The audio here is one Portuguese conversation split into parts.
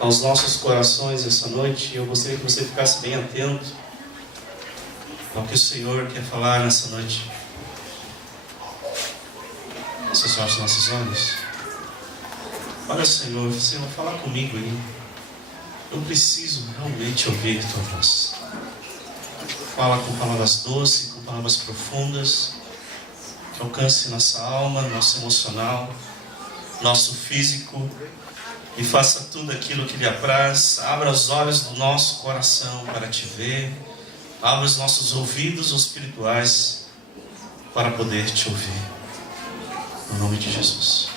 aos nossos corações essa noite. Eu gostaria que você ficasse bem atento ao que o Senhor quer falar nessa noite. Feche os nossos olhos. Olha, Senhor, fala comigo aí. Eu preciso realmente ouvir tua voz. Fala com palavras doces, com palavras profundas, que alcance nossa alma, nosso emocional, nosso físico, e faça tudo aquilo que lhe apraz. Abra os olhos do nosso coração para te ver. Abra os nossos ouvidos espirituais para poder te ouvir. No nome de Jesus.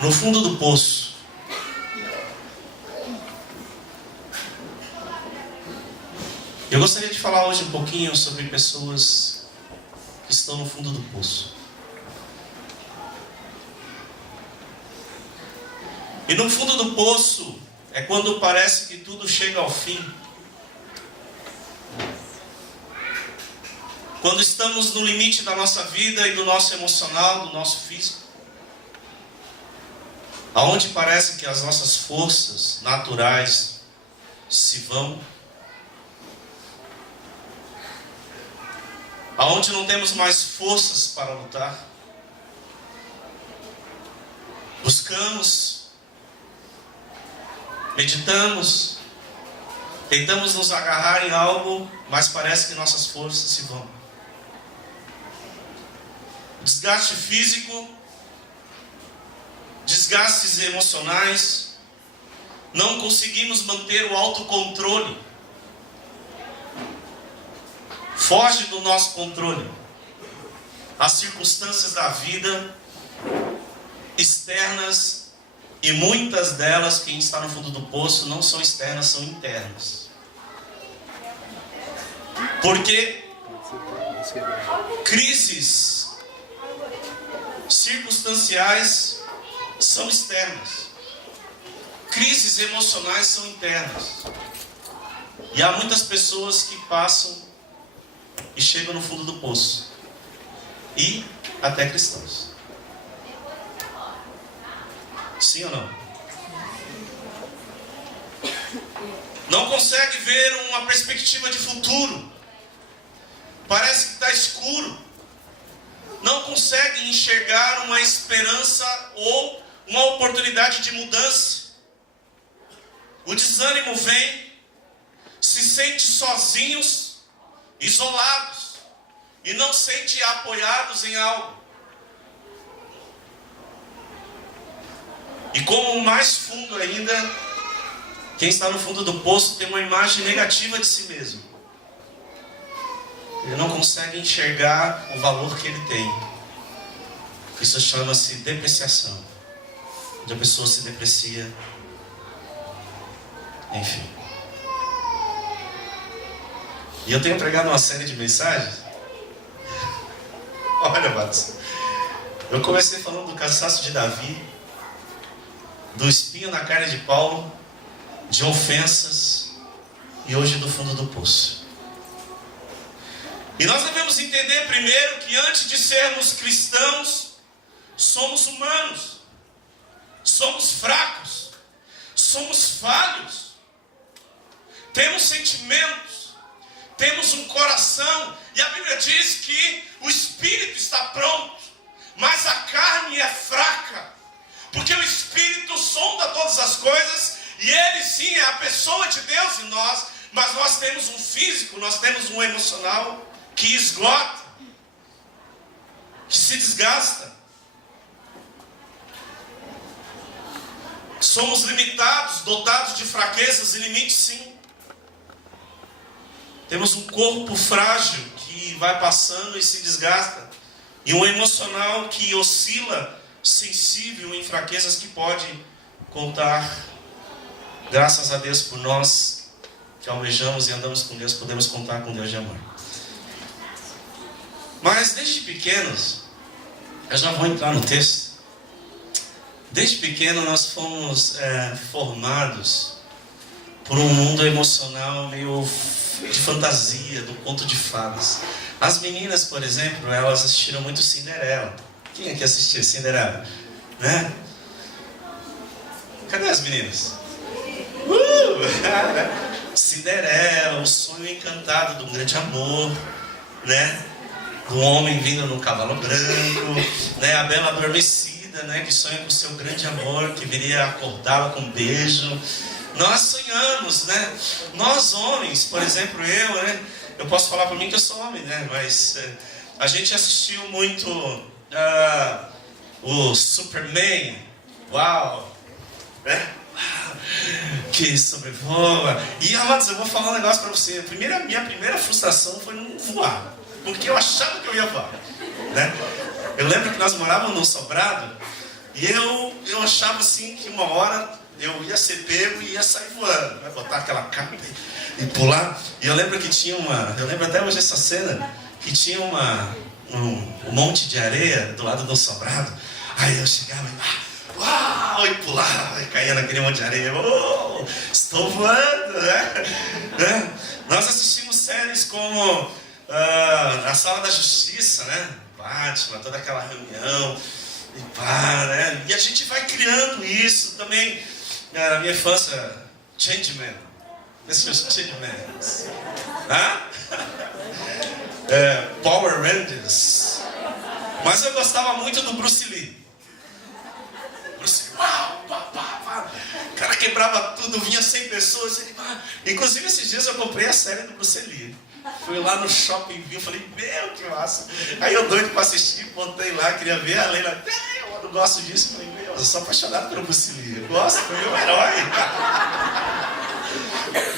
No fundo do poço, eu gostaria de falar hoje um pouquinho sobre pessoas que estão no fundo do poço. E no fundo do poço é quando parece que tudo chega ao fim. Quando estamos no limite da nossa vida e do nosso emocional, do nosso físico. Aonde parece que as nossas forças naturais se vão. Aonde não temos mais forças para lutar. Buscamos, meditamos, tentamos nos agarrar em algo, mas parece que nossas forças se vão. Desgaste físico, desgastes emocionais, não conseguimos manter o autocontrole. Foge do nosso controle. As circunstâncias da vida externas, e muitas delas, quem está no fundo do poço, não são externas, são internas. Porque crises circunstanciais são externas. Crises emocionais são internas. E há muitas pessoas que passam e chegam no fundo do poço. E até cristãos. Sim ou não? Não consegue ver uma perspectiva de futuro. Parece que está escuro. Não consegue enxergar uma esperança ou uma oportunidade de mudança. O desânimo vem, se sente sozinhos, isolados, e não sente apoiados em algo. E como mais fundo ainda, quem está no fundo do poço tem uma imagem negativa de si mesmo. Ele não consegue enxergar o valor que ele tem. Isso chama-se depreciação. Onde a pessoa se deprecia. Enfim. E eu tenho pregado uma série de mensagens. Olha, Matos. Eu comecei falando do cansaço de Davi, do espinho na carne de Paulo, de ofensas, e hoje do fundo do poço. E nós devemos entender primeiro que antes de sermos cristãos, somos humanos, somos fracos, somos falhos, temos sentimentos, temos um coração, e a Bíblia diz que o espírito está pronto, mas a carne é fraca. Porque o Espírito sonda todas as coisas, e Ele sim é a pessoa de Deus em nós, mas nós temos um físico, nós temos um emocional que esgota, que se desgasta. Somos limitados, dotados de fraquezas e limites sim. Temos um corpo frágil que vai passando e se desgasta, e um emocional que oscila, sensível em fraquezas que pode contar. Graças a Deus por nós que almejamos e andamos com Deus, podemos contar com Deus de amor. Mas desde pequenos, eu já vou entrar no texto. Desde pequeno nós fomos formados por um mundo emocional meio de fantasia, do conto de fadas. As meninas, por exemplo, elas assistiram muito Cinderela. Quem aqui assistiu Cinderela? né? Cadê as meninas? Cinderela, o sonho encantado de um grande amor, né? Do homem vindo num cavalo branco, né? A bela adormecida, né? Que sonha com o seu grande amor, que viria acordá-la com um beijo. Nós sonhamos, né? Nós homens, por exemplo, né? Eu posso falar por mim que eu sou homem, né? Mas a gente assistiu muito o Superman, uau, né? Que sobrevoa. E amados, eu vou falar um negócio pra você. Minha primeira frustração foi não voar, porque eu achava que eu ia voar, né? Eu lembro que nós morávamos num sobrado e eu achava assim que uma hora eu ia ser pego e ia sair voando, né? Botar aquela capa e pular. E eu lembro que tinha eu lembro até hoje essa cena, que tinha um monte de areia do lado do sobrado. Aí eu chegava e uau, e pulava, e caía naquele monte de areia. Oh, estou voando, né? Nós assistimos séries como A Sala da Justiça, né? Batman, toda aquela reunião, né? E a gente vai criando isso também. Na minha infância, Changeman. Esses Changeman. Power Rangers. Mas eu gostava muito do Bruce Lee. O cara quebrava tudo, vinha 100 pessoas. Inclusive, esses dias eu comprei a série do Bruce Lee. Fui lá no shopping, vi, eu falei, meu, que massa. Aí eu doido pra assistir, botei lá, queria ver a Leila. Eu não gosto disso. Eu falei, meu, eu sou apaixonado pelo Bruce Lee. Eu gosto, foi meu herói.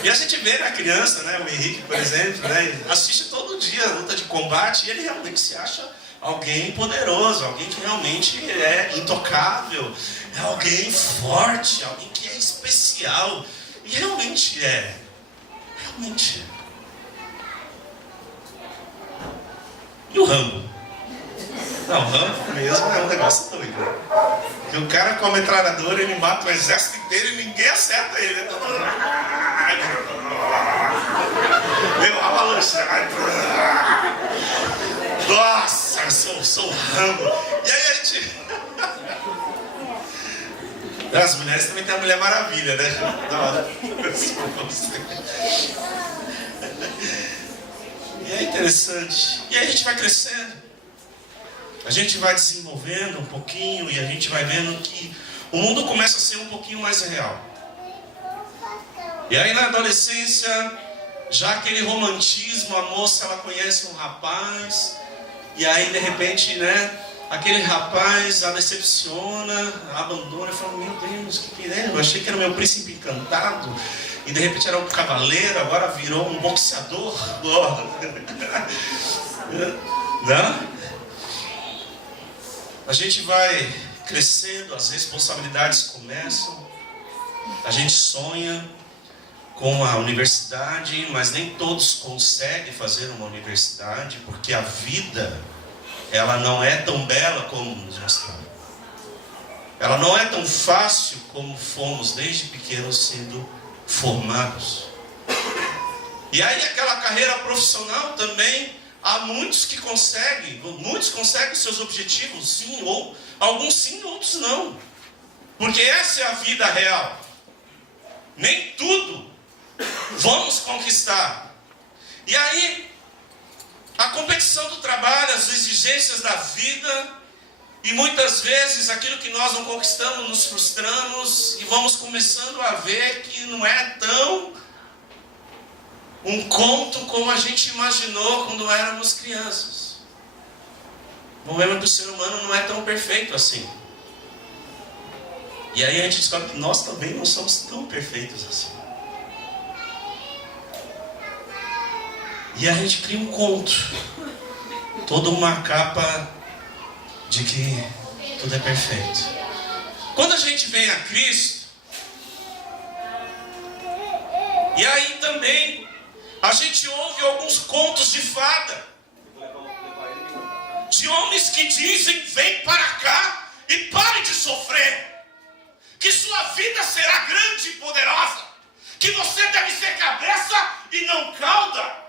E a gente vê na criança, né, o Henrique, por exemplo, né, assiste todo dia a luta de combate e ele realmente se acha alguém poderoso, alguém que realmente é intocável, é alguém forte, alguém que é especial. E realmente é. Realmente é. E o Rambo? Não, o Rambo mesmo é um negócio doido. Porque o cara com a metralhadora, ele mata o exército inteiro e ninguém acerta ele. Meu, avalanche. Nossa, eu sou o Rambo. E aí a gente... As mulheres também tem a Mulher Maravilha, né? E é interessante. E aí a gente vai crescendo. A gente vai desenvolvendo um pouquinho e a gente vai vendo que o mundo começa a ser um pouquinho mais real. E aí na adolescência, já aquele romantismo, a moça ela conhece um rapaz, e aí de repente, né, aquele rapaz a decepciona, a abandona, e fala, meu Deus, que é? Eu achei que era o meu príncipe encantado, e de repente era um cavaleiro, agora virou um boxeador. Não? A gente vai crescendo, as responsabilidades começam, a gente sonha com a universidade, mas nem todos conseguem fazer uma universidade, porque a vida, ela não é tão bela como nos mostraram. Ela não é tão fácil como fomos desde pequenos sendo formados. E aí aquela carreira profissional também, há muitos que muitos conseguem seus objetivos, sim, ou alguns sim, outros não. Porque essa é a vida real. Nem tudo vamos conquistar. E aí, a competição do trabalho, as exigências da vida, e muitas vezes aquilo que nós não conquistamos, nos frustramos e vamos começando a ver que não é tão um conto como a gente imaginou quando éramos crianças. O problema é que o ser humano não é tão perfeito assim. E aí a gente descobre que nós também não somos tão perfeitos assim. E a gente cria um conto, toda uma capa de que tudo é perfeito. Quando a gente vem a Cristo, e aí também a gente ouve alguns contos de fada, de homens que dizem, vem para cá e pare de sofrer, que sua vida será grande e poderosa, que você deve ser cabeça e não cauda.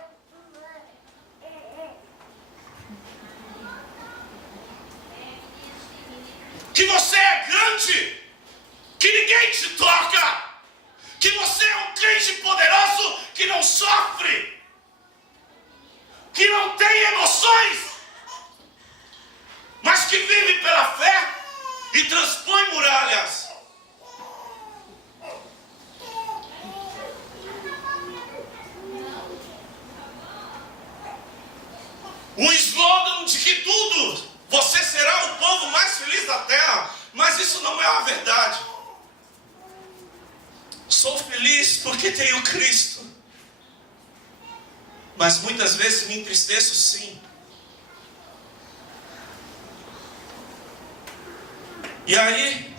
Que que você é grande, que ninguém te toca, que você é um crente poderoso que não sofre, que não tem emoções, mas que vive pela fé e transpõe muralhas. Um slogan de que tudo, você será o povo mais feliz da terra, mas isso não é a verdade. Sou feliz porque tenho Cristo, mas muitas vezes me entristeço sim. E aí,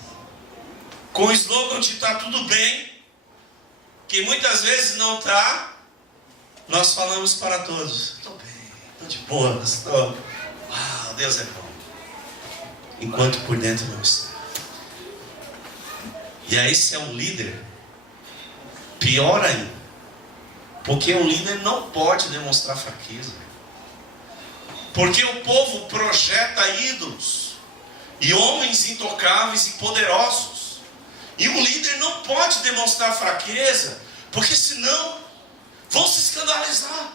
com o slogan de está tudo bem, que muitas vezes não está, nós falamos para todos: estou bem, estou de boa, estou... Uau, Deus é bom. Enquanto por dentro não está. E aí, se é um líder, pior ainda. Porque um líder não pode demonstrar fraqueza. Porque o povo projeta ídolos e homens intocáveis e poderosos. E um líder não pode demonstrar fraqueza, porque senão vão se escandalizar.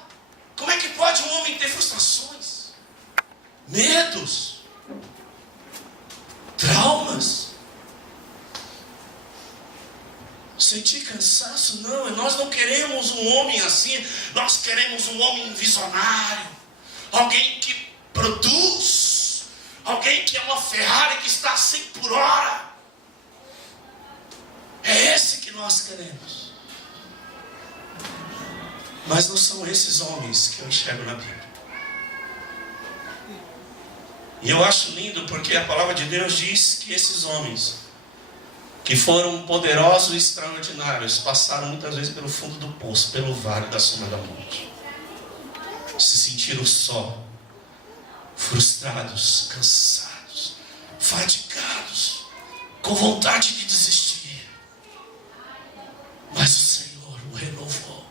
Como é que pode um homem ter frustrações, medos, traumas, sentir cansaço? Não, nós não queremos um homem assim. Nós queremos um homem visionário, alguém que produz, alguém que é uma Ferrari que está a 100 por hora. É esse que nós queremos. Mas não são esses homens que eu enxergo na Bíblia. E eu acho lindo porque a palavra de Deus diz que esses homens, que foram poderosos e extraordinários, passaram muitas vezes pelo fundo do poço, pelo vale da sombra da morte. Se sentiram só, frustrados, cansados, fatigados, com vontade de desistir. Mas o Senhor o renovou,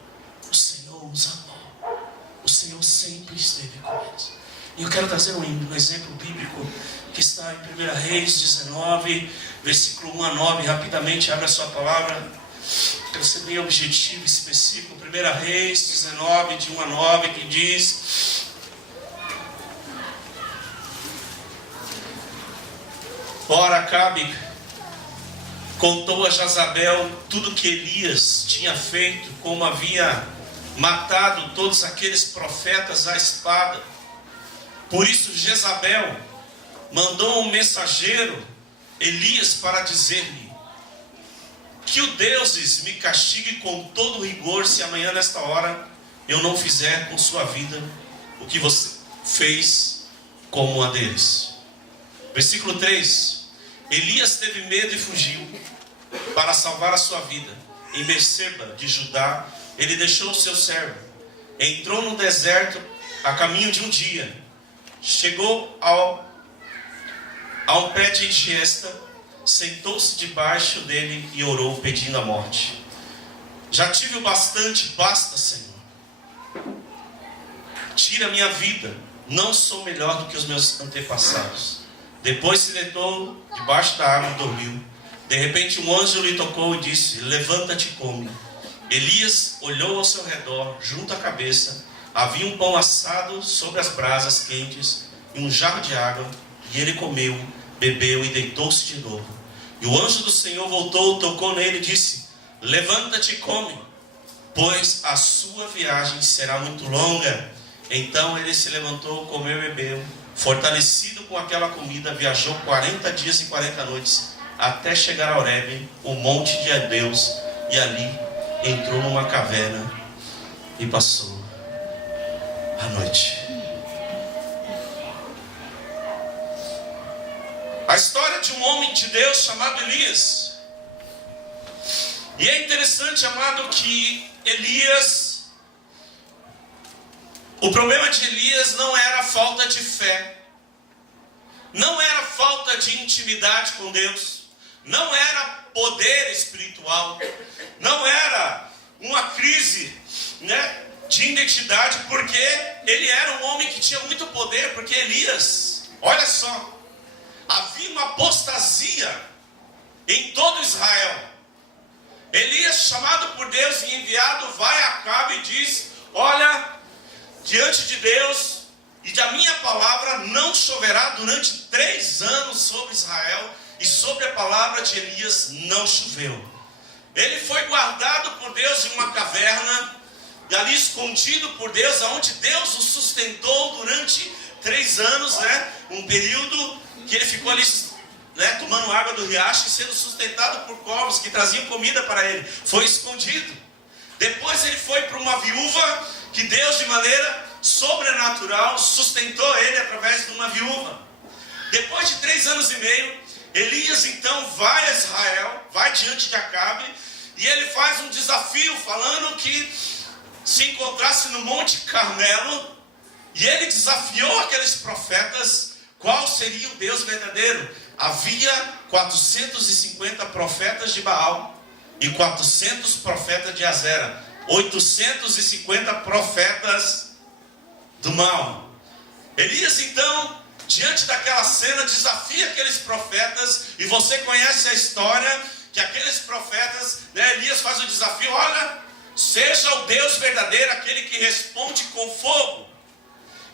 o Senhor os amou, o Senhor sempre esteve com eles. E eu quero trazer um exemplo bíblico que está em 1 Reis 19, versículo 1 a 9. Rapidamente, abre a sua palavra. Quero ser bem objetivo e específico. 1 Reis 19, de 1 a 9, que diz: ora, Acabe contou a Jezabel tudo que Elias tinha feito, como havia matado todos aqueles profetas à espada. Por isso Jezabel mandou um mensageiro, Elias, para dizer-lhe: que os deuses me castiguem com todo rigor, se amanhã nesta hora eu não fizer com sua vida o que você fez com uma deles. Versículo 3: Elias teve medo e fugiu para salvar a sua vida. Em Berseba de Judá, ele deixou o seu servo, entrou no deserto a caminho de um dia. Chegou ao pé de Giesta, sentou-se debaixo dele e orou, pedindo a morte. Já tive o bastante, basta, Senhor. Tira minha vida, não sou melhor do que os meus antepassados. Depois se deitou debaixo da água e dormiu. De repente um anjo lhe tocou e disse: levanta-te e come. Elias olhou ao seu redor, junto à cabeça. Havia um pão assado sobre as brasas quentes e um jarro de água. E ele comeu, bebeu e deitou-se de novo. E o anjo do Senhor voltou, tocou nele e disse: levanta-te e come, pois a sua viagem será muito longa. Então ele se levantou, comeu e bebeu. Fortalecido com aquela comida, viajou 40 dias e 40 noites, até chegar a Horebe, o monte de Deus, e ali entrou numa caverna e passou a noite. A história de um homem de Deus chamado Elias. E é interessante, amado, que Elias, o problema de Elias não era a falta de fé, não era falta de intimidade com Deus, não era poder espiritual, não era uma crise, de identidade, porque ele era um homem que tinha muito poder. Porque Elias, olha só, havia uma apostasia em todo Israel. Elias, chamado por Deus e enviado, vai a Acabe e diz: olha, diante de Deus e da minha palavra não choverá durante 3 anos sobre Israel. E sobre a palavra de Elias não choveu. Ele foi guardado por Deus em uma caverna, e ali escondido por Deus, aonde Deus o sustentou durante 3 anos, né? Um período que ele ficou ali, né, tomando água do riacho e sendo sustentado por corvos que traziam comida para ele. Foi escondido. Depois ele foi para uma viúva, que Deus de maneira sobrenatural sustentou ele através de uma viúva. Depois de 3 anos e meio, Elias então vai a Israel, vai diante de Acabe, e ele faz um desafio, falando que se encontrasse no Monte Carmelo, e ele desafiou aqueles profetas, qual seria o Deus verdadeiro. Havia 450 profetas de Baal e 400 profetas de Azera, 850 profetas do mal. Elias então, diante daquela cena, desafia aqueles profetas, e você conhece a história, que aqueles profetas, né, Elias faz o desafio: olha, seja o Deus verdadeiro aquele que responde com fogo.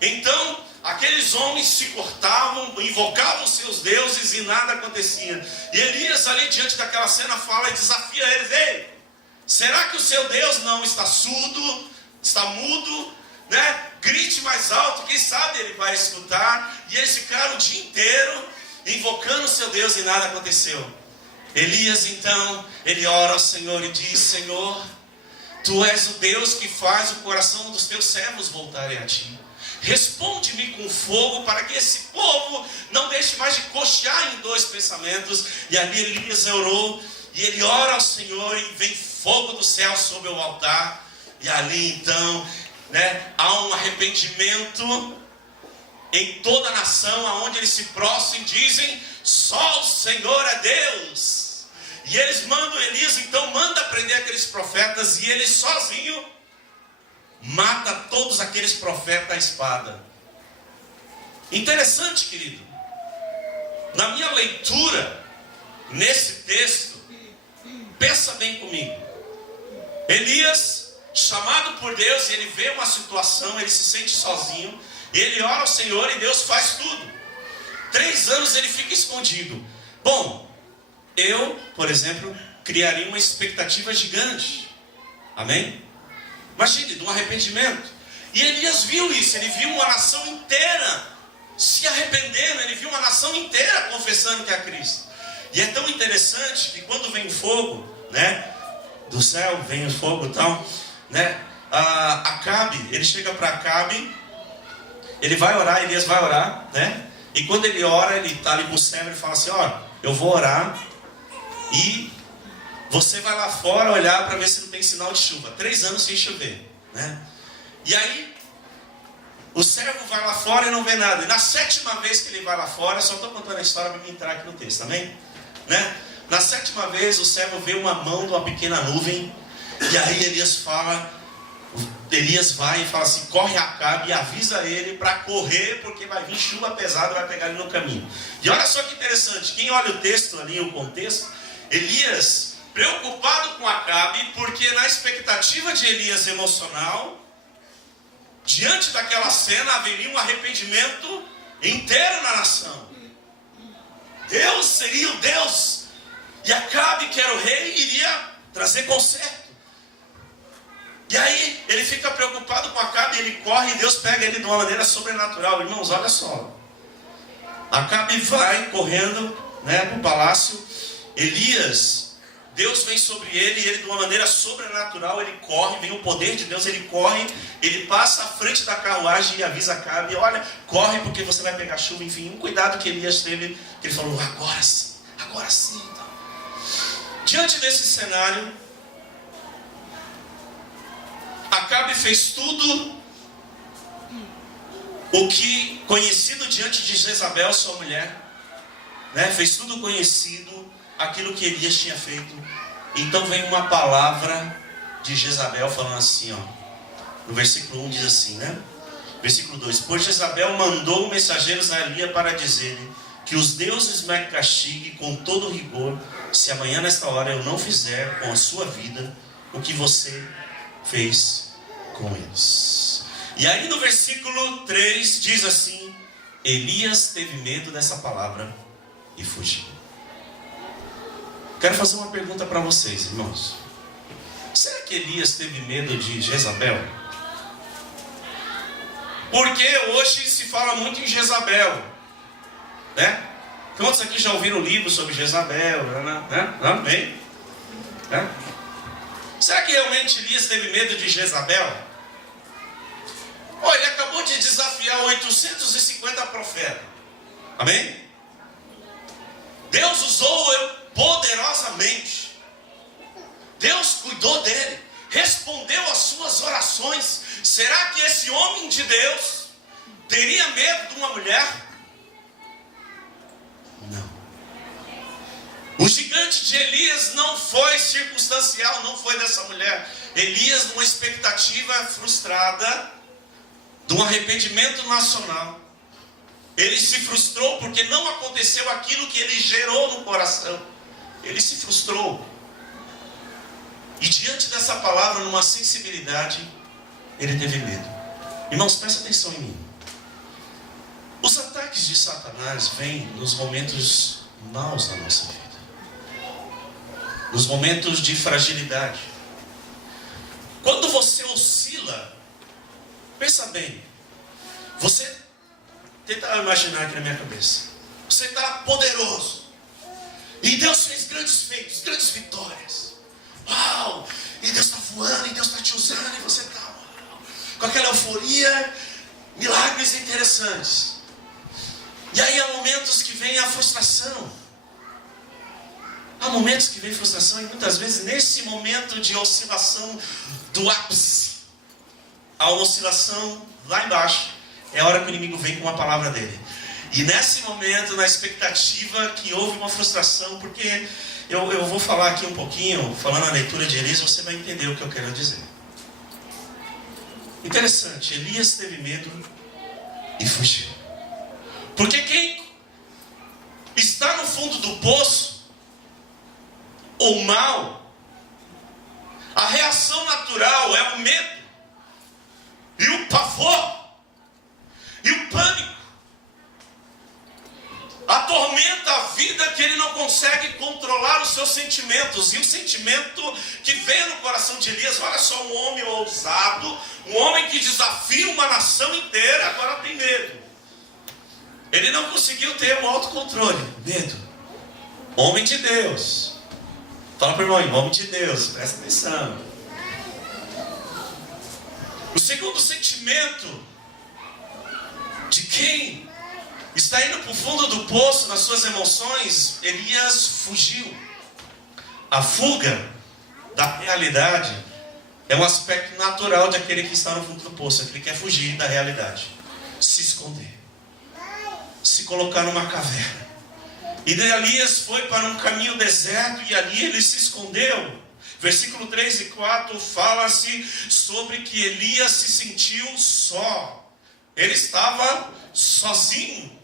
Então, aqueles homens se cortavam, invocavam seus deuses e nada acontecia. E Elias ali diante daquela cena fala e desafia eles: ei, será que o seu Deus não está surdo, está mudo? Né? Grite mais alto, quem sabe ele vai escutar. E eles ficaram o dia inteiro invocando o seu Deus e nada aconteceu. Elias então, ele ora ao Senhor e diz: Senhor, Tu és o Deus que faz o coração dos Teus servos voltarem a Ti. Responde-me com fogo, para que esse povo não deixe mais de cochear em 2 pensamentos. E ali Elias orou, e ele ora ao Senhor, e vem fogo do céu sobre o altar. E ali então, né, há um arrependimento em toda a nação, aonde eles se prostram e dizem: só o Senhor é Deus. E eles mandam, Elias então manda prender aqueles profetas, e ele sozinho mata todos aqueles profetas à espada. Interessante, querido, na minha leitura nesse texto, pensa bem comigo. Elias, chamado por Deus, ele vê uma situação, ele se sente sozinho, ele ora ao Senhor e Deus faz tudo. 3 anos ele fica escondido. Bom, eu, por exemplo, criaria uma expectativa gigante. Amém? Imagine, de um arrependimento. E Elias viu isso, ele viu uma nação inteira se arrependendo, ele viu uma nação inteira confessando que é Cristo. E é tão interessante que quando vem o fogo, né, do céu, vem o fogo e tal, né, Acabe, ele chega para Acabe, ele vai orar, Elias vai orar, né, e quando ele ora, ele está ali com o servo, ele fala assim: ó, eu vou orar, e você vai lá fora olhar para ver se não tem sinal de chuva. 3 anos sem chover, né? E aí o servo vai lá fora e não vê nada. E na 7ª vez que ele vai lá fora, só estou contando a história para entrar aqui no texto, amém? Né? Na 7ª vez o servo vê uma mão de uma pequena nuvem. E aí Elias vai e fala assim: corre a Acabe e avisa ele para correr, porque vai vir chuva pesada e vai pegar ele no caminho. E olha só que interessante, quem olha o texto ali, o contexto, Elias preocupado com Acabe, porque na expectativa de Elias emocional, diante daquela cena haveria um arrependimento inteiro na nação. Deus seria o Deus, e Acabe, que era o rei, iria trazer conserto. E aí ele fica preocupado com Acabe, ele corre e Deus pega ele de uma maneira sobrenatural. Irmãos, olha só, Acabe vai correndo, né, para o palácio. Elias, Deus vem sobre ele, e ele de uma maneira sobrenatural, ele corre, vem o poder de Deus, ele corre, ele passa à frente da carruagem e avisa Acabe: olha, corre porque você vai pegar chuva. Enfim, um cuidado que Elias teve, que ele falou: agora sim então. Diante desse cenário, Acabe fez tudo o que conhecido diante de Jezabel, sua mulher, né, fez tudo conhecido aquilo que Elias tinha feito. Então vem uma palavra de Jezabel falando assim, ó, no versículo 1 diz assim, né? Versículo 2: pois Jezabel mandou mensageiros a Elias para dizer-lhe: que os deuses me castiguem com todo rigor, se amanhã nesta hora eu não fizer com a sua vida o que você fez com eles. E aí no versículo 3 diz assim: Elias teve medo dessa palavra e fugiu. Quero fazer uma pergunta para vocês, irmãos. Será que Elias teve medo de Jezabel? Porque hoje se fala muito em Jezabel, né? Quantos aqui já ouviram o livro sobre Jezabel? Né? Amém? Né? Será que realmente Elias teve medo de Jezabel? Olha, ele acabou de desafiar 850 profetas. Amém? Deus usou poderosamente. Deus cuidou dele, respondeu às suas orações. Será que esse homem de Deus teria medo de uma mulher? Não. O gigante de Elias não foi circunstancial, não foi dessa mulher. Elias, numa expectativa frustrada, de um arrependimento nacional, ele se frustrou porque não aconteceu aquilo que ele gerou no coração. Ele se frustrou. E diante dessa palavra, numa sensibilidade, ele teve medo. Irmãos, presta atenção em mim. Os ataques de Satanás vêm nos momentos maus da nossa vida, nos momentos de fragilidade. Quando você oscila, pensa bem, você tenta imaginar aqui na minha cabeça, você está poderoso, e Deus fez grandes feitos, grandes vitórias. Uau! E Deus está voando, e Deus está te usando, e você está com aquela euforia, milagres interessantes. E aí há momentos que vem a frustração. Há momentos que vem frustração, e muitas vezes nesse momento de oscilação do ápice, a oscilação lá embaixo, é a hora que o inimigo vem com a palavra dele. E nesse momento, na expectativa que houve uma frustração, porque eu vou falar aqui um pouquinho, falando a leitura de Elias, você vai entender o que eu quero dizer. Interessante, Elias teve medo e fugiu. Porque quem está no fundo do poço, o mal, a reação natural é o medo, e o pavor, e o pânico. Atormenta a vida que ele não consegue controlar os seus sentimentos. E o sentimento que veio no coração de Elias, olha só, um homem ousado, um homem que desafia uma nação inteira, agora tem medo. Ele não conseguiu ter um autocontrole. Medo. Homem de Deus. Fala para o irmão, homem de Deus, presta atenção. O segundo sentimento de quem está indo para o fundo do poço nas suas emoções, Elias fugiu. A fuga da realidade é um aspecto natural de aquele que está no fundo do poço. Aquele que quer fugir da realidade, se esconder, se colocar numa caverna. E Elias foi para um caminho deserto e ali ele se escondeu. Versículo 3 e 4 fala-se sobre que Elias se sentiu só. Ele estava sozinho.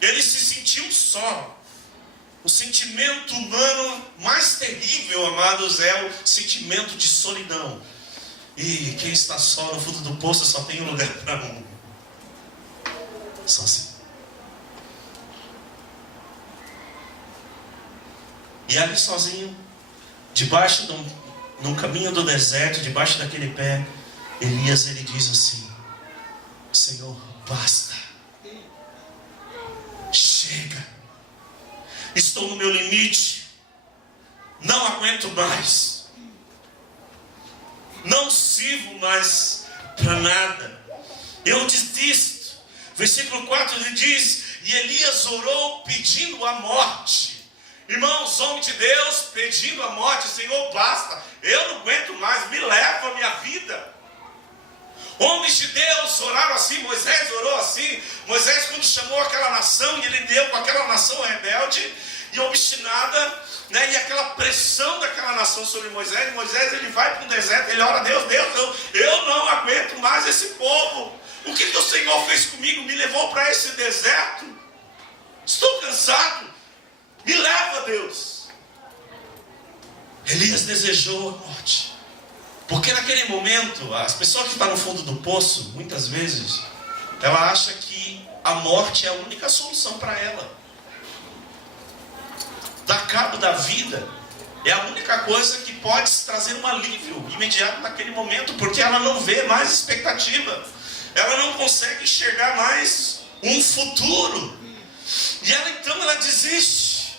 Ele se sentiu só. O sentimento humano mais terrível, amados, é o sentimento de solidão. E quem está só no fundo do poço só tem um lugar para um. Sozinho. E ali sozinho, debaixo num caminho do deserto, debaixo daquele pé, Elias, ele diz assim: Senhor, basta. Chega. Estou no meu limite. Não aguento mais. Não sirvo mais para nada. Eu desisto. Versículo 4 ele diz: e Elias orou pedindo a morte. Irmãos, homem de Deus pedindo a morte. Senhor, basta. Eu não aguento mais. Me leva a minha vida. Homens de Deus oraram assim, Moisés orou assim. Moisés, quando chamou aquela nação, e ele deu com aquela nação rebelde e obstinada, né, e aquela pressão daquela nação sobre Moisés, ele vai para um deserto, ele ora a Deus, eu não aguento mais esse povo. O que o Senhor fez comigo? Me levou para esse deserto. Estou cansado. Me leva, Deus. Elias desejou a morte. Porque naquele momento, as pessoas que estão no fundo do poço, muitas vezes, ela acha que a morte é a única solução para ela. Dar cabo da vida é a única coisa que pode trazer um alívio imediato naquele momento, porque ela não vê mais expectativa. Ela não consegue enxergar mais um futuro. E ela desiste.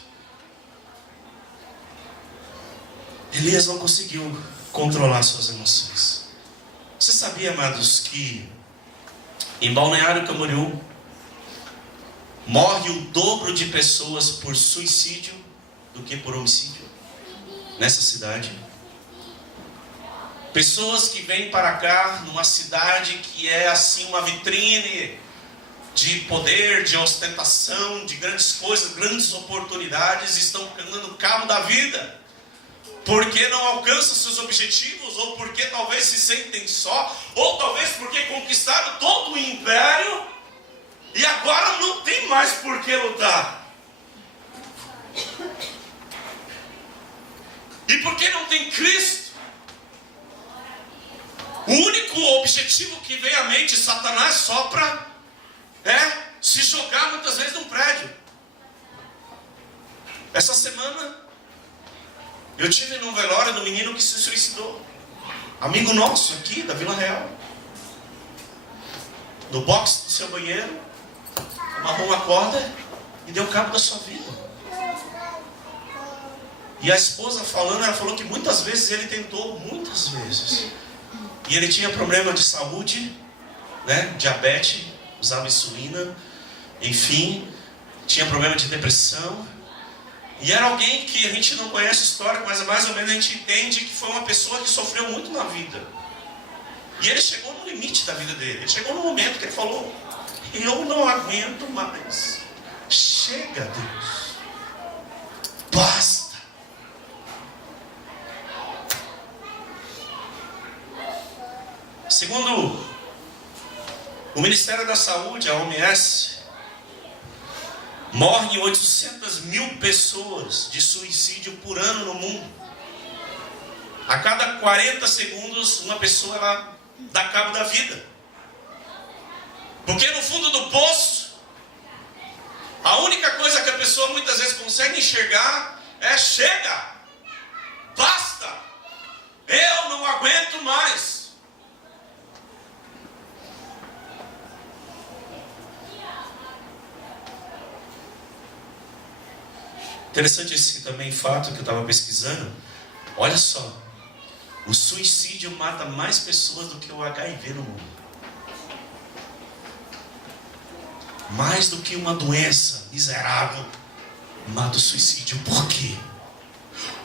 Elias não conseguiu controlar suas emoções. Você sabia, amados, que em Balneário Camboriú morre o dobro de pessoas por suicídio do que por homicídio nessa cidade? Pessoas que vêm para cá, numa cidade que é assim uma vitrine de poder, de ostentação, de grandes coisas, grandes oportunidades, estão dando cabo da vida, porque não alcançam seus objetivos, ou porque talvez se sentem só, ou talvez porque conquistaram todo o império, e agora não tem mais por que lutar. E porque não tem Cristo, o único objetivo que vem à mente, Satanás sopra, é se jogar muitas vezes num prédio. Essa semana eu tive num velório do menino que se suicidou, amigo nosso aqui da Vila Real. No box do seu banheiro, amarrou uma corda e deu cabo da sua vida. E a esposa falando, ela falou que muitas vezes ele tentou, muitas vezes. E ele tinha problema de saúde, né? Diabetes, usava insulina, enfim, tinha problema de depressão. E era alguém que a gente não conhece a história, mas mais ou menos a gente entende que foi uma pessoa que sofreu muito na vida. E ele chegou no limite da vida dele. Ele chegou no momento que ele falou: eu não aguento mais. Chega, Deus. Basta. Segundo o Ministério da Saúde, a OMS, morrem 800 mil pessoas de suicídio por ano no mundo. A cada 40 segundos, uma pessoa ela dá cabo da vida. Porque no fundo do poço, a única coisa que a pessoa muitas vezes consegue enxergar é: chega, basta, eu não aguento mais. Interessante esse também fato que eu estava pesquisando. Olha só, o suicídio mata mais pessoas do que o HIV no mundo. Mais do que uma doença miserável mata o suicídio. Por quê?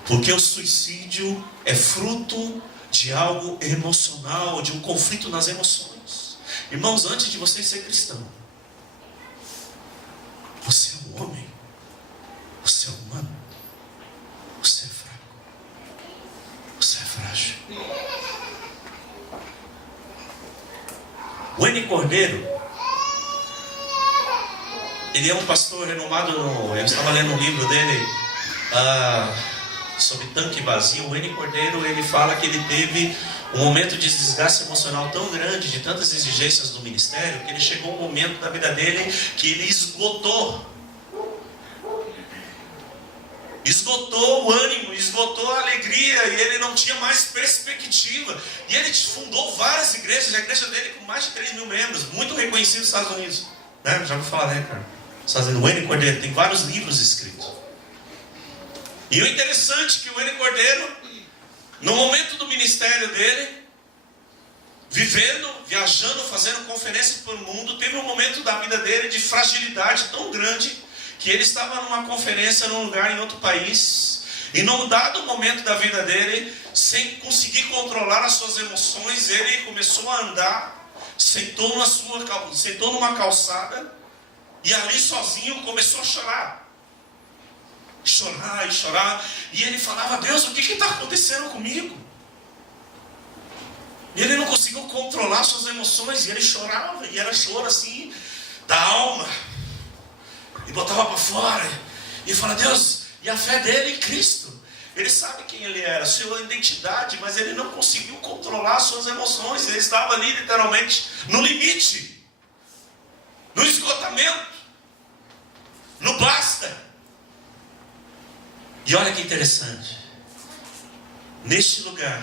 Porque o suicídio é fruto de algo emocional, de um conflito nas emoções. Irmãos, antes de você ser cristão, você é um homem. Você é humano, você é fraco, você é frágil. O N. Cordeiro, ele é um pastor renomado. Eu estava lendo um livro dele sobre tanque vazio. O N. Cordeiro, ele fala que ele teve um momento de desgaste emocional tão grande, de tantas exigências do ministério, que ele chegou um momento da vida dele que ele esgotou o ânimo, esgotou a alegria, e ele não tinha mais perspectiva. E ele fundou várias igrejas, a igreja dele com mais de 3 mil membros, muito reconhecido nos Estados Unidos. Né? Já vou falar, né, cara? O N. Cordeiro tem vários livros escritos. E o interessante é que o N. Cordeiro, no momento do ministério dele, vivendo, viajando, fazendo conferências pelo mundo, teve um momento da vida dele de fragilidade tão grande, que ele estava numa conferência num lugar em outro país, e num dado momento da vida dele, sem conseguir controlar as suas emoções, ele começou a andar, sentou numa calçada, e ali sozinho começou a chorar. Chorar e chorar. E ele falava: Deus, o que está acontecendo comigo? E ele não conseguiu controlar suas emoções, e ele chorava, e era choro assim, da alma. E botava para fora, e fala, Deus, e a fé dele em Cristo. Ele sabe quem ele era, sua identidade, mas ele não conseguiu controlar suas emoções. Ele estava ali literalmente no limite, no esgotamento, no basta. E olha que interessante, neste lugar,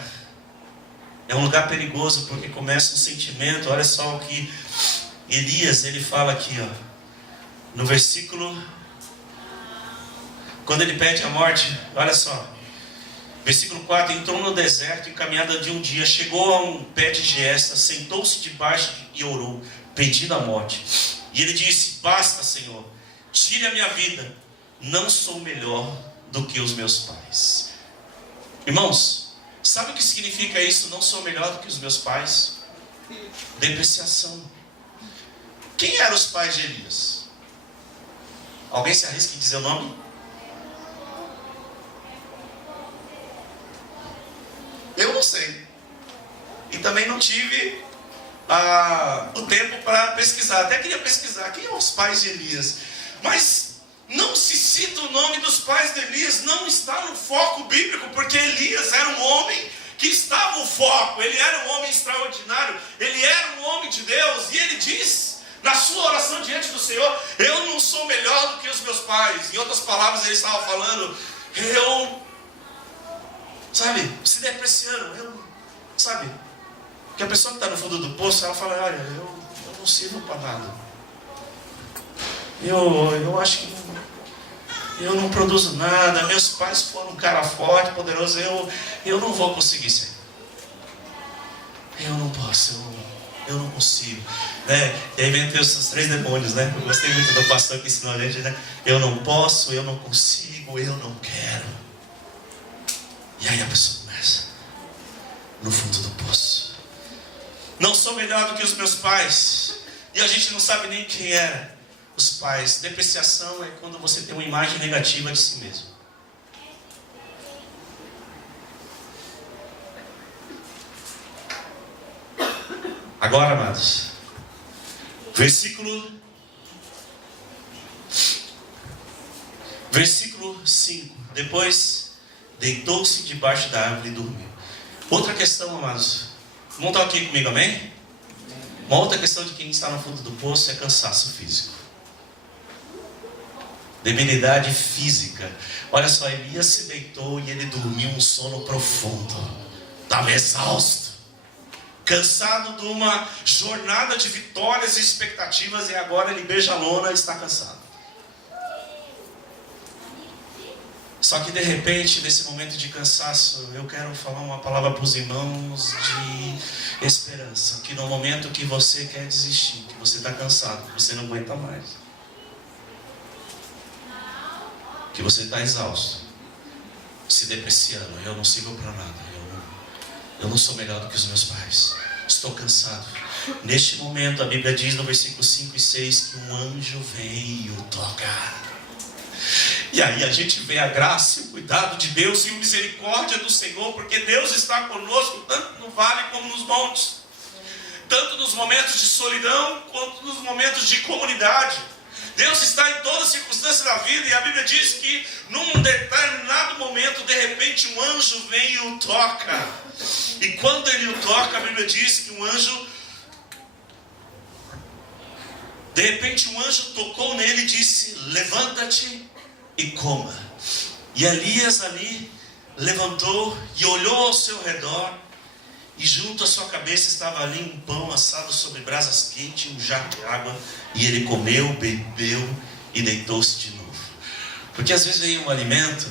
é um lugar perigoso, porque começa um sentimento. Olha só o que Elias, ele fala aqui, ó, no versículo, quando ele pede a morte, olha só, versículo 4, entrou no deserto, em caminhada de um dia, chegou a um pé de giesta, sentou-se debaixo e orou, pedindo a morte. E ele disse, basta, Senhor, tire a minha vida, não sou melhor do que os meus pais. Irmãos, sabe o que significa isso? Não sou melhor do que os meus pais? Depreciação. Quem eram os pais de Elias? Alguém se arrisca em dizer o nome? Eu não sei. E também não tive o tempo para pesquisar. Até queria pesquisar quem são os pais de Elias. Mas não se cita o nome dos pais de Elias. Não está no foco bíblico. Porque Elias era um homem que estava no foco. Ele era um homem extraordinário. Ele era um homem de Deus. E ele diz, na sua oração diante do Senhor, eu não sou melhor do que os meus pais. Em outras palavras, ele estava falando, se depreciando, sabe? Porque a pessoa que está no fundo do poço, ela fala, olha, eu não sirvo para nada. Eu acho que eu não produzo nada, meus pais foram um cara forte, poderoso, eu não vou conseguir ser. Eu não posso, eu não consigo. Né? E aí vem os 3 demônios, né? Eu gostei muito do pastor que ensinou a gente, né? Eu não posso, eu não consigo, eu não quero. E aí a pessoa começa no fundo do poço. Não sou melhor do que os meus pais. E a gente não sabe nem quem era os pais. Depreciação é quando você tem uma imagem negativa de si mesmo. Agora, amados, versículo 5. Depois deitou-se debaixo da árvore e dormiu. Outra questão, amados. Vamos estar aqui comigo, amém? Uma outra questão de quem está no fundo do poço é cansaço físico. Debilidade física. Olha só, Elias se deitou e ele dormiu um sono profundo. Estava exausto. Cansado de uma jornada de vitórias e expectativas, e agora ele beija a lona e está cansado. Só que de repente, nesse momento de cansaço, eu quero falar uma palavra para os irmãos de esperança. Que no momento que você quer desistir, que você está cansado, que você não aguenta mais, que você está exausto, se depreciando, eu não sirvo para nada, eu não sou melhor do que os meus pais, estou cansado. Neste momento, a Bíblia diz no versículo 5 e 6 que um anjo veio tocar. E aí a gente vê a graça e o cuidado de Deus e a misericórdia do Senhor, porque Deus está conosco tanto no vale como nos montes, tanto nos momentos de solidão quanto nos momentos de comunidade. Deus está em todas as circunstâncias da vida, e a Bíblia diz que num determinado momento, de repente, um anjo vem e o toca. E quando ele o toca, a Bíblia diz que um anjo, de repente um anjo tocou nele e disse, levanta-te e coma. E Elias ali levantou e olhou ao seu redor, e junto à sua cabeça estava ali um pão assado sobre brasas quentes, um jarro de água, e ele comeu, bebeu e deitou-se de novo. Porque às vezes vem um alimento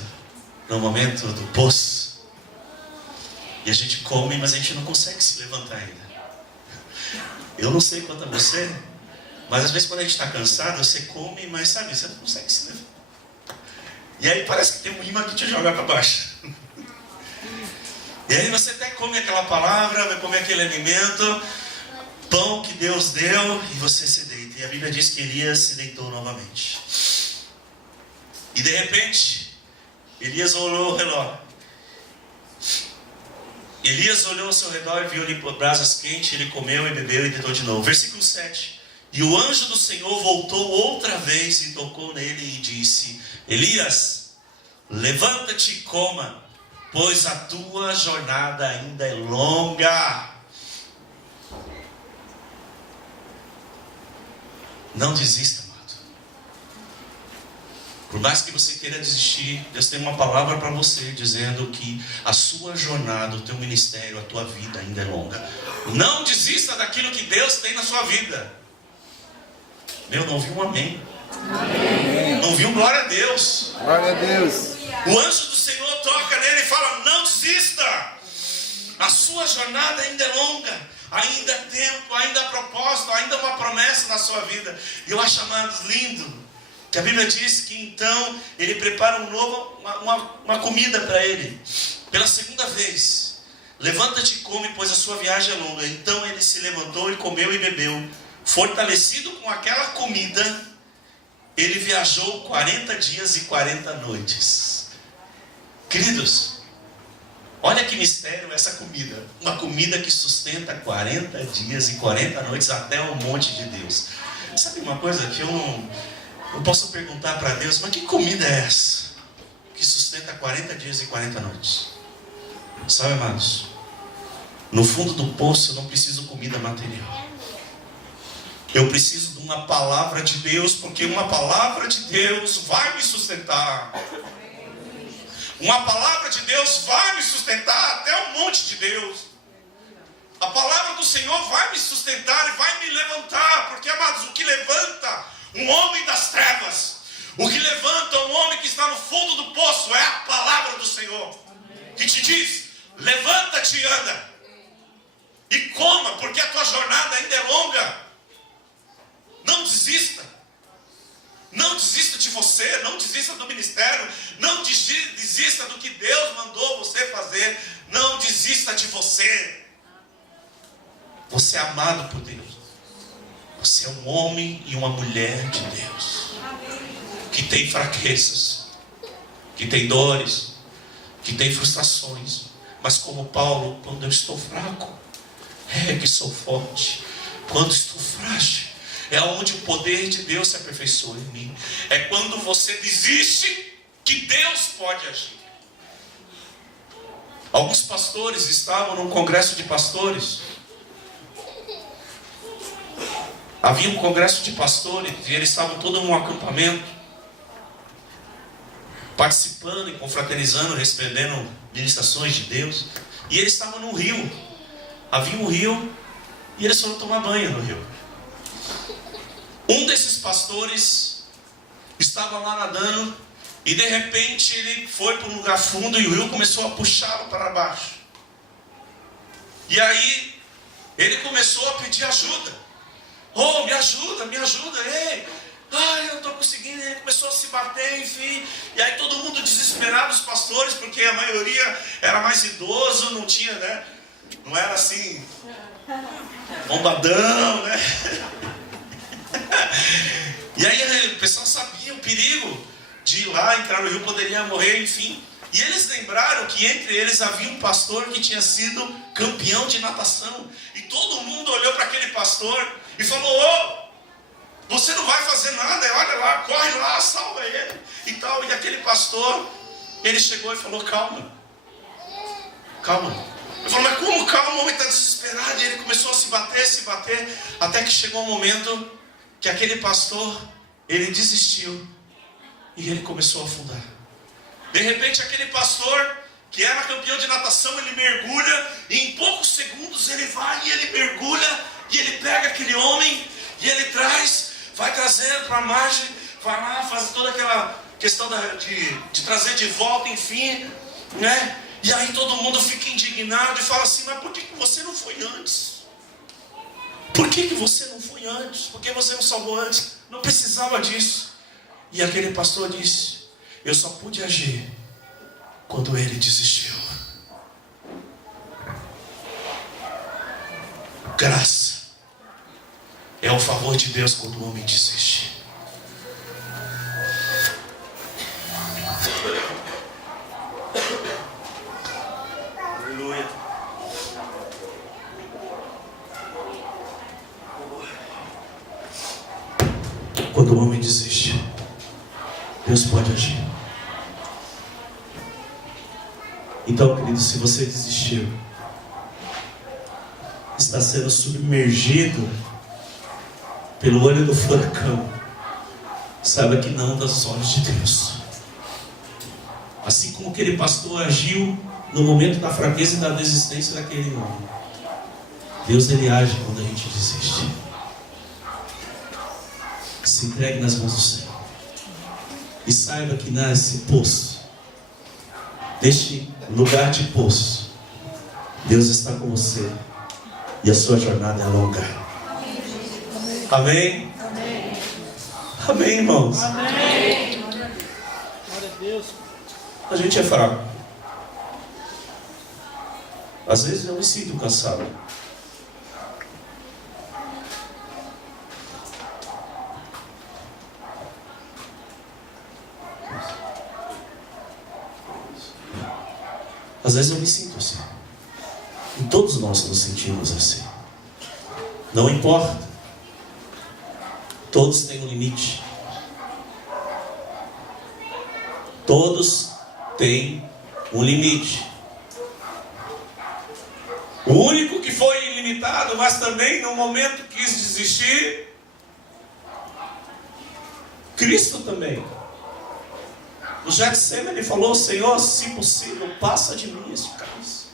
no momento do poço, e a gente come, mas a gente não consegue se levantar ainda. Eu não sei quanto a você, mas às vezes quando a gente está cansado, você come, mas sabe, você não consegue se levantar. E aí parece que tem um imã que te joga para baixo. E aí você até come aquela palavra, vai comer aquele alimento, pão que Deus deu, e você se deita. E a Bíblia diz que Elias se deitou novamente. E de repente, Elias olhou ao redor. Elias olhou ao seu redor e viu ali brasas quentes, ele comeu e bebeu e deitou de novo. Versículo 7. E o anjo do Senhor voltou outra vez e tocou nele e disse: Elias, levanta-te e coma, pois a tua jornada ainda é longa. Não desista, amado. Por mais que você queira desistir, Deus tem uma palavra para você, dizendo que a sua jornada, o teu ministério, a tua vida ainda é longa. Não desista daquilo que Deus tem na sua vida. Meu, não viu um amém? Amém. Não viu um glória a Deus? Glória a Deus. O anjo do Senhor toca nele e fala: não desista. A sua jornada ainda é longa. Ainda há tempo, ainda há propósito, ainda há uma promessa na sua vida. E eu acho, amados, lindo que a Bíblia diz que então ele prepara uma comida para ele. Pela segunda vez: levanta-te e come, pois a sua viagem é longa. Então ele se levantou e comeu e bebeu. Fortalecido com aquela comida, ele viajou 40 dias e 40 noites. Queridos, olha que mistério essa comida. Uma comida que sustenta 40 dias e 40 noites até o monte de Deus. Sabe uma coisa que eu posso perguntar para Deus: mas que comida é essa que sustenta 40 dias e 40 noites? Sabe, amados, no fundo do poço eu não preciso de comida material. Eu preciso de uma palavra de Deus, porque uma palavra de Deus vai me sustentar. Uma palavra de Deus vai me sustentar até o monte de Deus. A palavra do Senhor vai me sustentar e vai me levantar. Porque, amados, o que levanta um homem das trevas, o que levanta um homem que está no fundo do poço, é a palavra do Senhor. Que te diz: levanta-te e anda. E coma, porque a tua jornada ainda é longa. Não desista. Não desista de você, não desista do ministério, não desista do que Deus mandou você fazer, não desista de você. Você é amado por Deus. Você é um homem e uma mulher de Deus, que tem fraquezas, que tem dores, que tem frustrações, mas como Paulo: quando eu estou fraco, é que sou forte. Quando estou frágil, é onde o poder de Deus se aperfeiçoa em mim. É quando você desiste que Deus pode agir. Alguns pastores estavam num congresso de pastores. Havia um congresso de pastores e eles estavam todos num acampamento, participando e confraternizando, recebendo ministrações de Deus. E eles estavam num rio. Havia um rio e eles foram tomar banho no rio. Um desses pastores estava lá nadando e de repente ele foi para um lugar fundo e o rio começou a puxá-lo para baixo. E aí ele começou a pedir ajuda. Oh, me ajuda, ei. Ai, eu não estou conseguindo. Ele começou a se bater, enfim. E aí todo mundo desesperado, os pastores, porque a maioria era mais idoso, não tinha, né? Não era assim, bombadão, né? E aí o pessoal sabia o perigo de ir lá, entrar no rio, poderia morrer, enfim. E eles lembraram que entre eles havia um pastor que tinha sido campeão de natação. E todo mundo olhou para aquele pastor e falou: ô, você não vai fazer nada, olha lá, corre lá, salva ele e tal. E aquele pastor, ele chegou e falou: calma. Ele falou: mas como calma? O homem está desesperado. E ele começou a se bater, até que chegou um momento que aquele pastor, ele desistiu e ele começou a afundar. De repente aquele pastor, que era campeão de natação, ele mergulha e em poucos segundos ele vai e ele mergulha e ele pega aquele homem e ele vai trazendo para a margem, vai lá, faz toda aquela questão de trazer de volta, enfim, né? E aí todo mundo fica indignado e fala assim: mas por que você não foi antes? Por que você não foi antes? Por que você não salvou antes? Não precisava disso. E aquele pastor disse: eu só pude agir quando ele desistiu. Graça é o favor de Deus quando o homem desiste. Aleluia. Deus pode agir. Então, querido, se você desistiu, está sendo submergido pelo olho do furacão, saiba que não dos olhos de Deus. Assim como aquele pastor agiu no momento da fraqueza e da desistência daquele homem, Deus, ele age quando a gente desiste. Se entregue nas mãos do Senhor e saiba que nesse poço, neste lugar de poço, Deus está com você e a sua jornada é longa. Amém? Amém, amém, irmãos? Amém. Glória a Deus. A gente é fraco. Às vezes eu me sinto cansado. Às vezes eu me sinto assim. E todos nós nos sentimos assim. Não importa. Todos têm um limite. Todos têm um limite. O único que foi ilimitado, mas também no momento quis desistir, Cristo também. No Getsemane ele falou: Senhor, se possível, passa de mim este cálice.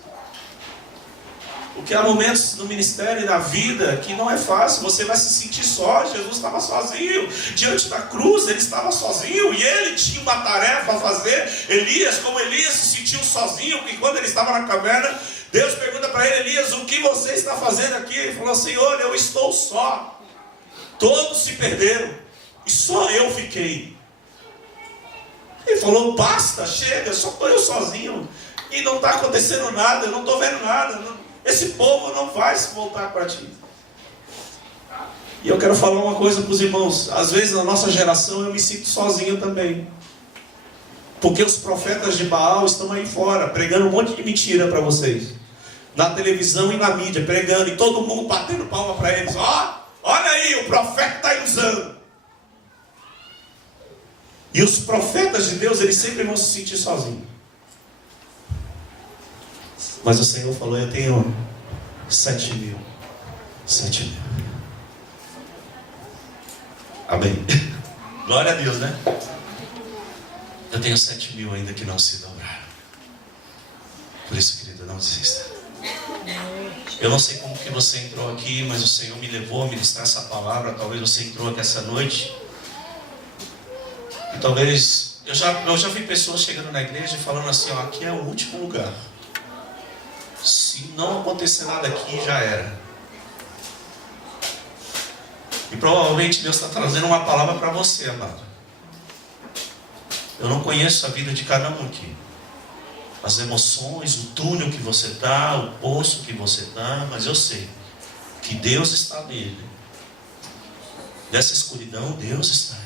Porque há momentos no ministério e na vida que não é fácil, você vai se sentir só. Jesus estava sozinho, diante da cruz ele estava sozinho, e ele tinha uma tarefa a fazer. Elias, como Elias se sentiu sozinho, porque quando ele estava na caverna, Deus pergunta para ele: Elias, o que você está fazendo aqui? Ele falou: Senhor, eu estou só. Todos se perderam, e só eu fiquei. Ele falou: basta, chega, só estou eu sozinho, e não está acontecendo nada, eu não estou vendo nada. Esse povo não vai se voltar para ti. E eu quero falar uma coisa para os irmãos. Às vezes na nossa geração eu me sinto sozinho também. Porque os profetas de Baal estão aí fora, pregando um monte de mentira para vocês. Na televisão e na mídia, pregando, e todo mundo batendo palma para eles. Ó, olha aí, o profeta está aí usando. E os profetas de Deus, eles sempre vão se sentir sozinhos. Mas o Senhor falou: eu tenho 7 mil. 7 mil. Amém. Glória a Deus, né? Eu tenho 7 mil ainda que não se dobraram. Por isso, querido, não desista. Eu não sei como que você entrou aqui, mas o Senhor me levou a ministrar essa palavra. Talvez você entrou aqui essa noite. E talvez... Eu já vi pessoas chegando na igreja e falando assim: ó, aqui é o último lugar. Se não acontecer nada aqui, já era. E provavelmente Deus está trazendo uma palavra para você, amado. Eu não conheço a vida de cada um aqui, as emoções, o túnel que você está, o poço que você está, mas eu sei que Deus está nele. Dessa escuridão, Deus está aí.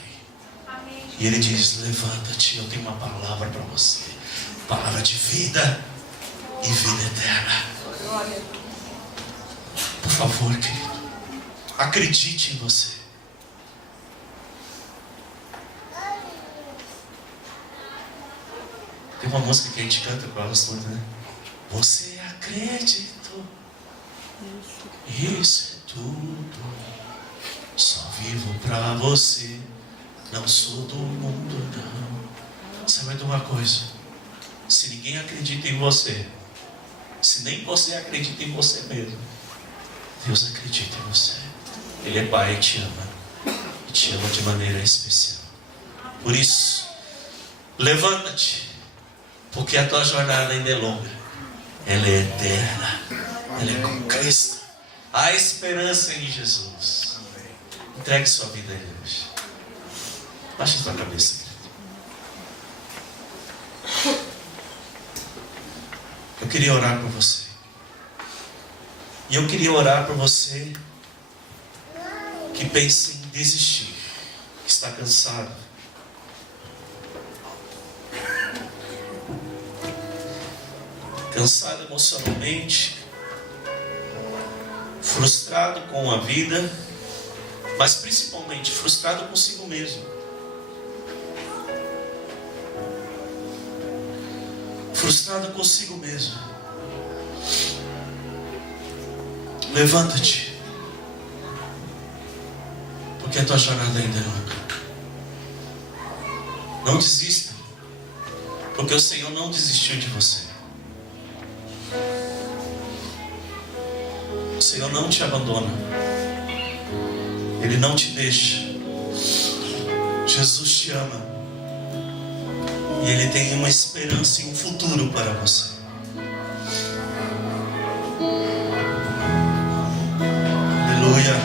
E Ele diz: levanta-te, eu tenho uma palavra para você. Palavra de vida e vida eterna. Por favor, querido, acredite em você. Tem uma música que a gente canta com elas todas, né? Você acreditou, isso é tudo. Só vivo pra você, não sou do mundo, não. Sabe de uma coisa? Se ninguém acredita em você, se nem você acredita em você mesmo, Deus acredita em você. Ele é Pai e te ama. E te ama de maneira especial. Por isso, levanta-te. Porque a tua jornada ainda é longa. Ela é eterna. Ela é com Cristo. Há esperança em Jesus. Entregue sua vida a Ele hoje. Baixe sua cabeça, querido. Eu queria orar por você. E eu queria orar por você que pensa em desistir, que está cansado. Cansado emocionalmente, frustrado com a vida, mas principalmente frustrado consigo mesmo. frustrado consigo mesmo, levanta-te, porque a tua jornada ainda é longa. Não desista, porque o Senhor não desistiu de você. O Senhor não te abandona, Ele não te deixa. Jesus te ama e Ele tem uma esperança e um futuro para você. Aleluia.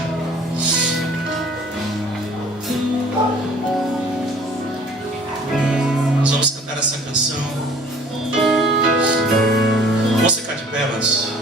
Nós vamos cantar essa canção. Vamos ficar de pé, mas...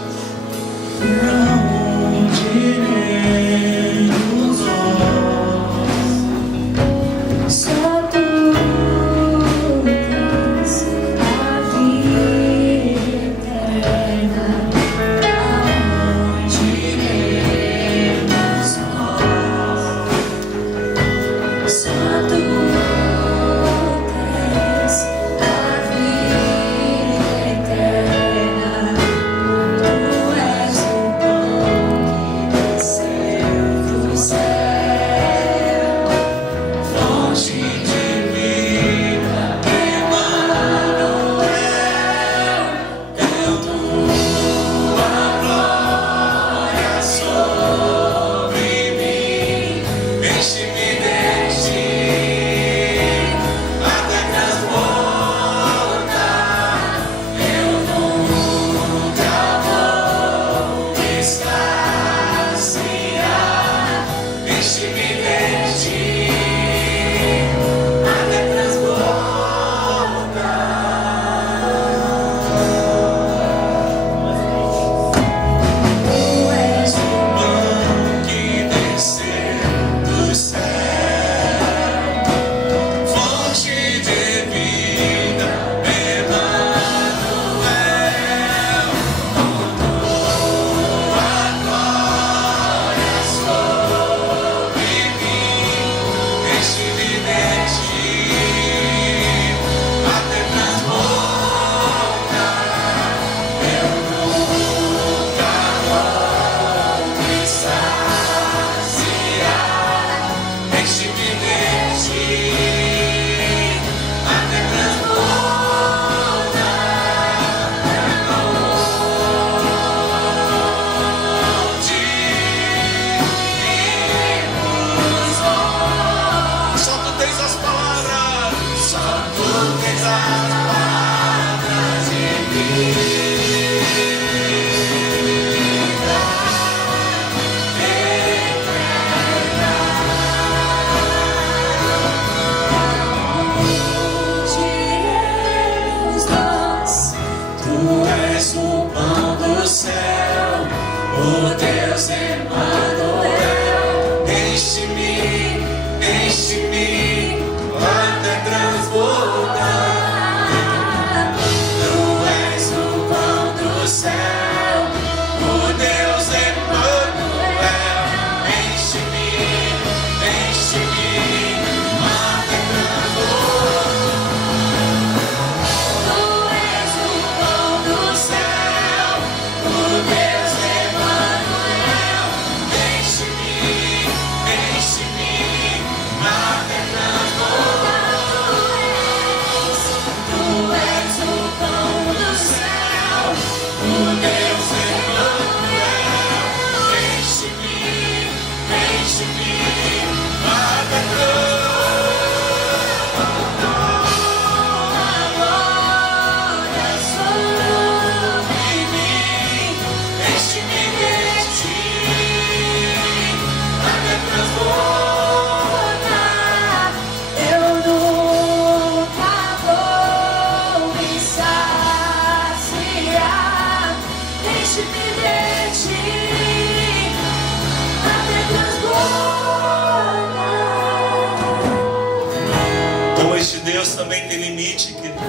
Deus também tem limite, querido.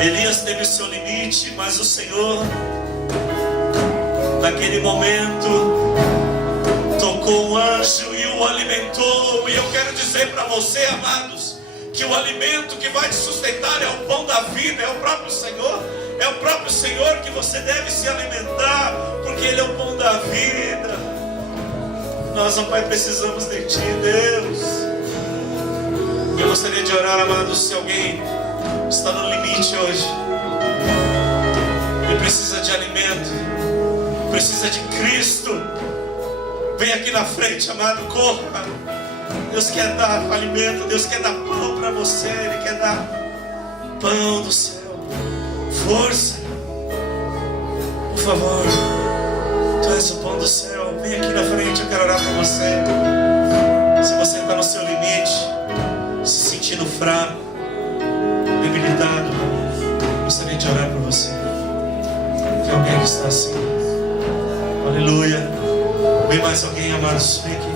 Elias teve o seu limite, mas o Senhor, naquele momento, tocou um anjo e o alimentou. E eu quero dizer para você, amados, que o alimento que vai te sustentar é o pão da da vida, é o próprio Senhor. É o próprio Senhor que você deve se alimentar, porque Ele é o pão da vida. Nós, ó Pai, precisamos de Ti, Deus. Eu gostaria de orar, amados, se alguém está no limite hoje e precisa de alimento, precisa de Cristo, vem aqui na frente, amado, corra. Deus quer dar alimento, Deus quer dar pão para você, Ele quer dar pão do céu, força. Por favor, Tu és o pão do céu, vem aqui na frente, eu quero orar para você. Se você está no seu limite, se sentindo fraco, debilitado, gostaria de orar por você. Tem alguém que está assim? Aleluia. Vem mais alguém, amados, vem aqui.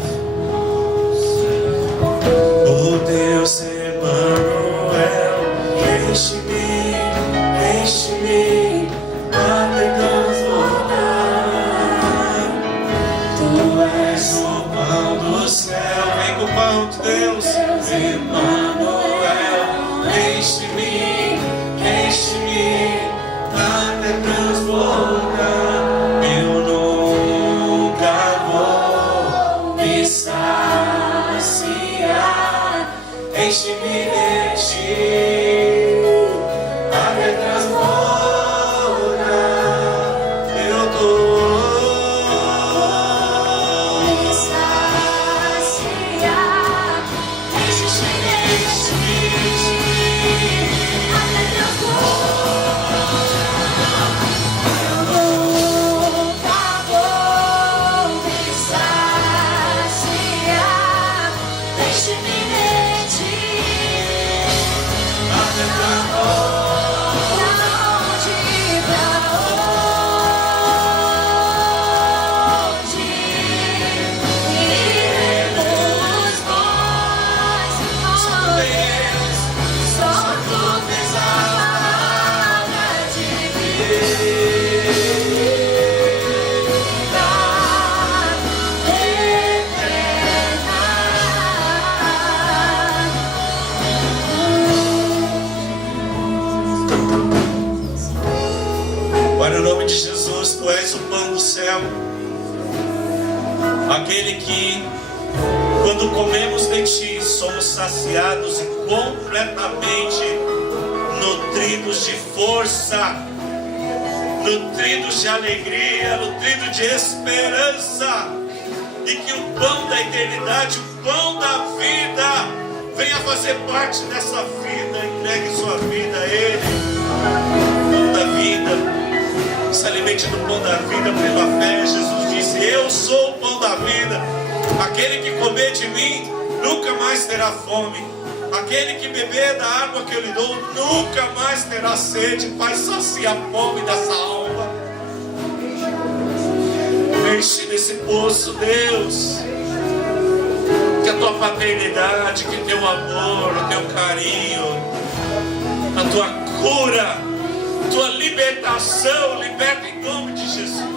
Oh Deus, Emmanuel, enche-me, enche-me, até transbordar. Tu és o pão do céu, vem com o pão de Deus. Emmanuel, enche-me, enche-me, até transbordar. Eu nunca vou me saciar. Enche-me de Ti, até transbordar. Eu tô Me saciar. Enche-me, até transbordar. Eu nunca vou me saciar. Enche-me de Ti, até transbordar. Para o nome de Jesus, Tu és o pão do céu, aquele que, quando comemos de Ti, somos saciados e completamente nutridos de força, nutridos de alegria, nutridos de esperança, e que o pão da eternidade, o pão da vida, venha fazer parte dessa vida. Entregue sua vida a Ele, o pão da vida. Se alimente do pão da vida pela fé. Jesus disse: eu sou o pão da vida. Aquele que comer de mim nunca mais terá fome. Aquele que beber da água que eu lhe dou nunca mais terá sede. Pai, sacia a fome dessa alma. Enche nesse poço, Deus, que a Tua paternidade, que Teu amor, o Teu carinho, a Tua cura, Tua libertação, liberta em nome de Jesus.